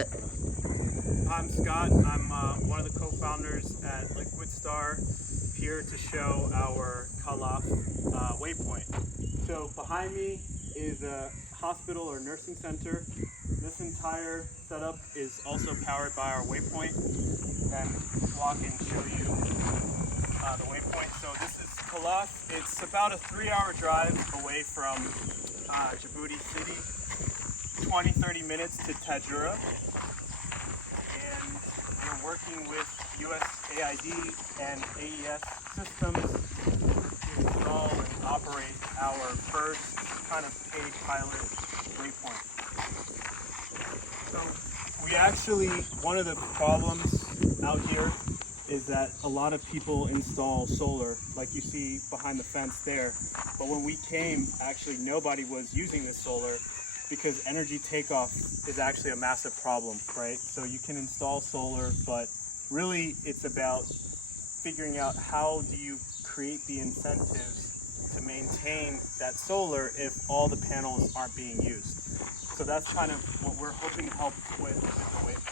it. I'm Scott. I'm one of the co-founders at Liquid Star, here to show our Kalaf Waypoint. So behind me is a hospital or nursing center. This entire setup is also powered by our Waypoint. And walk and show you the Waypoint. So this is Kalaf. It's about a 3-hour drive away from Djibouti city, 20-30 minutes to Tajura. And we're working with USAID and AES systems to install and operate our first kind of paid pilot Waypoint. So we actually, one of the problems out here is that a lot of people install solar, like you see behind the fence there. But when we came, actually nobody was using this solar because energy takeoff is actually a massive problem, right? So you can install solar, but really it's about figuring out how do you create the incentives to maintain that solar if all the panels aren't being used. So that's kind of what we're hoping to help with the Waypoint.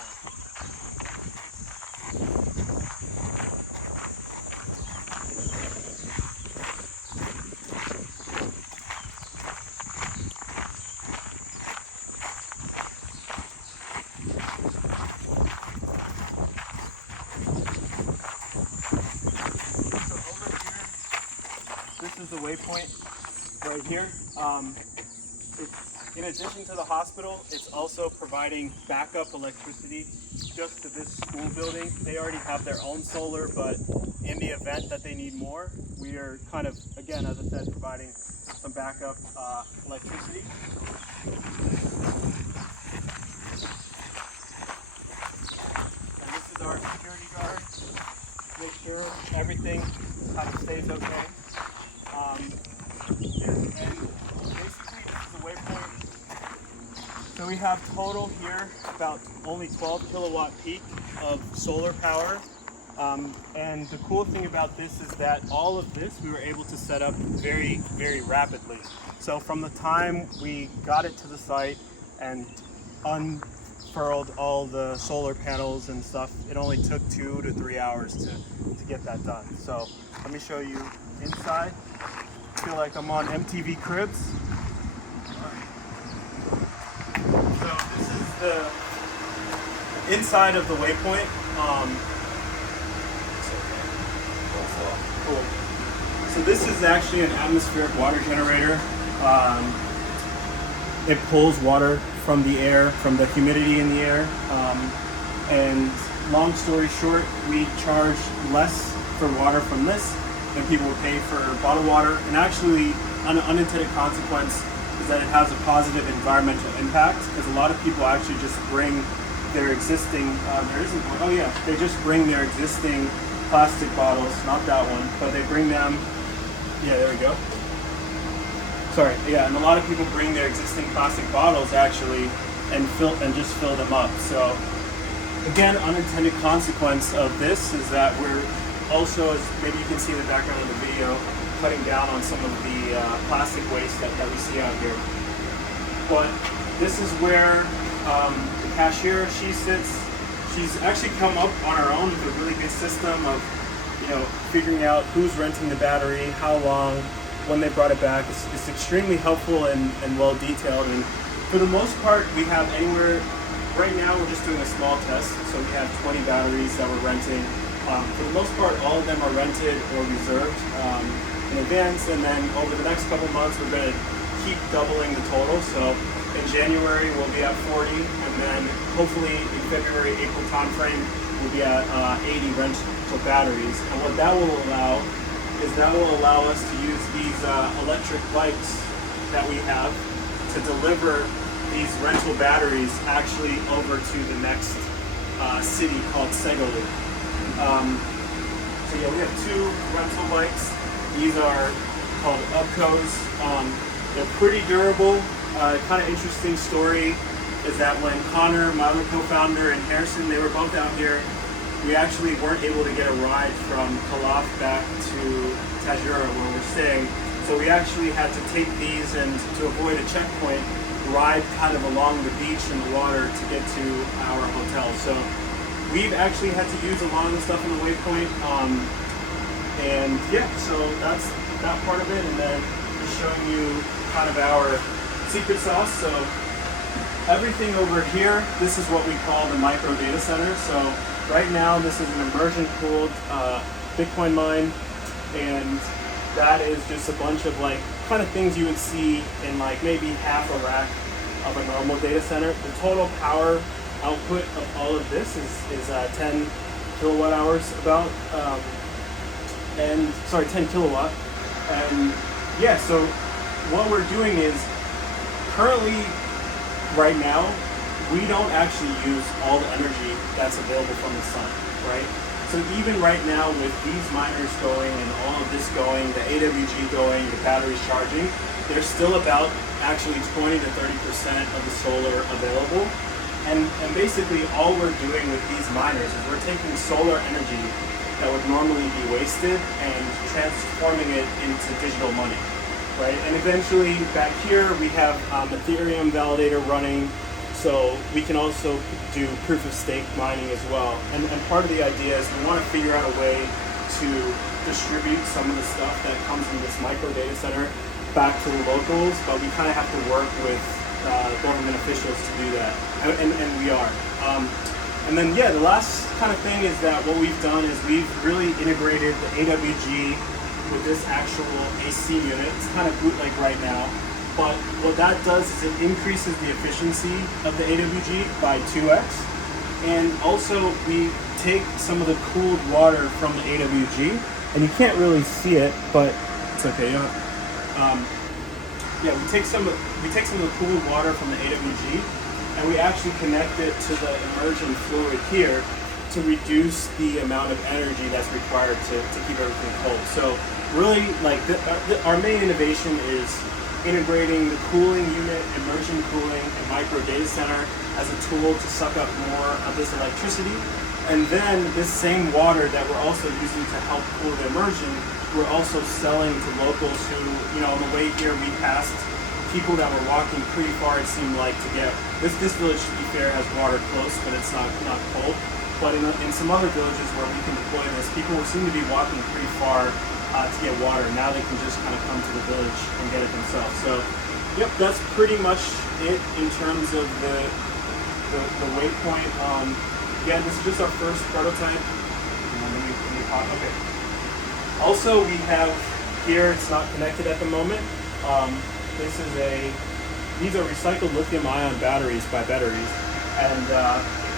So over here, this is the Waypoint right here. In addition to the hospital, it's also providing backup electricity just to this school building. They already have their own solar, but in the event that they need more, we are kind of, again, as I said, providing some backup electricity. And this is our security guard. Make sure everything kind of stays okay. And basically, this is the Waypoint. So we have total here about only 12 kilowatt peak of solar power. And the cool thing about this is that all of this we were able to set up very, very rapidly. So from the time we got it to the site and unfurled all the solar panels and stuff, it only took 2 to 3 hours to get that done. So let me show you inside. I feel like I'm on MTV Cribs. So this is the inside of the Waypoint. Cool. So this is actually an atmospheric water generator. It pulls water from the air, from the humidity in the air. And long story short, we charge less for water from this than people would pay for bottled water. And actually, an unintended consequence is that it has a positive environmental impact, because a lot of people actually just bring their existing, there isn't one, oh yeah, they just bring their existing plastic bottles, not that one, but they bring them, yeah, there we go. Sorry, yeah, and a lot of people bring their existing plastic bottles actually and just fill them up. So again, unintended consequence of this is that we're also, as maybe you can see in the background of the video, cutting down on some of the plastic waste that we see out here. But this is where the cashier, she sits. She's actually come up on her own with a really good system of, figuring out who's renting the battery, how long, when they brought it back. It's extremely helpful and well detailed. And for the most part, we have anywhere, right now we're just doing a small test. So we have 20 batteries that we're renting. For the most part, all of them are rented or reserved in advance, and then over the next couple months we're going to keep doubling the total. So in January we'll be at 40, and then hopefully in February, April timeframe we'll be at 80 rental batteries. And what that will allow is that will allow us to use these electric bikes that we have to deliver these rental batteries actually over to the next city called Segoli. So yeah, we have 2 rental bikes. These are called Upcos. They're pretty durable. Kind of interesting story is that when Connor, my other co-founder, and Harrison, they were both out here, we actually weren't able to get a ride from Kalaf back to Tajura where we're staying. So we actually had to take these, and to avoid a checkpoint, ride kind of along the beach and the water to get to our hotel. So we've actually had to use a lot of the stuff in the Waypoint. And yeah, so that's that part of it. And then just showing you kind of our secret sauce. So everything over here, this is what we call the micro data center. So right now, this is an immersion cooled Bitcoin mine, and that is just a bunch of like kind of things you would see in like maybe half a rack of a normal data center. The total power output of all of this is 10 kilowatt hours about, 10 kilowatt. And yeah, so what we're doing is currently right now, we don't actually use all the energy that's available from the sun, right? So even right now with these miners going and all of this going, the AWG going, the batteries charging, there's still about actually 20 to 30% of the solar available. And basically all we're doing with these miners is we're taking solar energy that would normally be wasted and transforming it into digital money, right? And eventually back here we have Ethereum validator running, so we can also do proof of stake mining as well. And part of the idea is we want to figure out a way to distribute some of the stuff that comes from this micro data center back to the locals, but we kind of have to work with government officials to do that, and we are. And then yeah, the last kind of thing is that what we've done is we've really integrated the AWG with this actual AC unit. It's kind of bootleg right now, but what that does is it increases the efficiency of the AWG by 2x, and also we take some of the cooled water from the AWG, and you can't really see it, but it's okay. Yeah, we take some of the cooled water from the AWG, and we actually connect it to the immersion fluid here to reduce the amount of energy that's required to keep everything cold. So really, like our main innovation is integrating the cooling unit, immersion cooling, and micro data center as a tool to suck up more of this electricity. And then this same water that we're also using to help cool the immersion, we're also selling to locals who, on the way here, we passed people that were walking pretty far, it seemed like, to get this village, to be fair, has water close, but it's not cold. But in some other villages where we can deploy this, people seem to be walking pretty far to get water. Now they can just kind of come to the village and get it themselves. So, yep, that's pretty much it in terms of the Waypoint. Again, this is just our first prototype. Okay. Also, we have here, it's not connected at the moment. These are recycled lithium-ion batteries by Batteries, and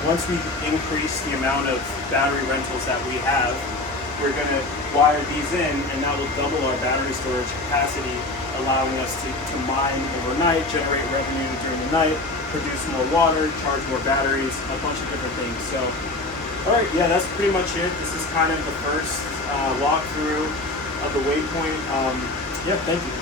once we increase the amount of battery rentals that we have, we're going to wire these in, and that will double our battery storage capacity, allowing us to mine overnight, generate revenue during the night, produce more water, charge more batteries, a bunch of different things. So, all right, yeah, that's pretty much it. This is kind of the first walkthrough of the Waypoint. Yeah, thank you.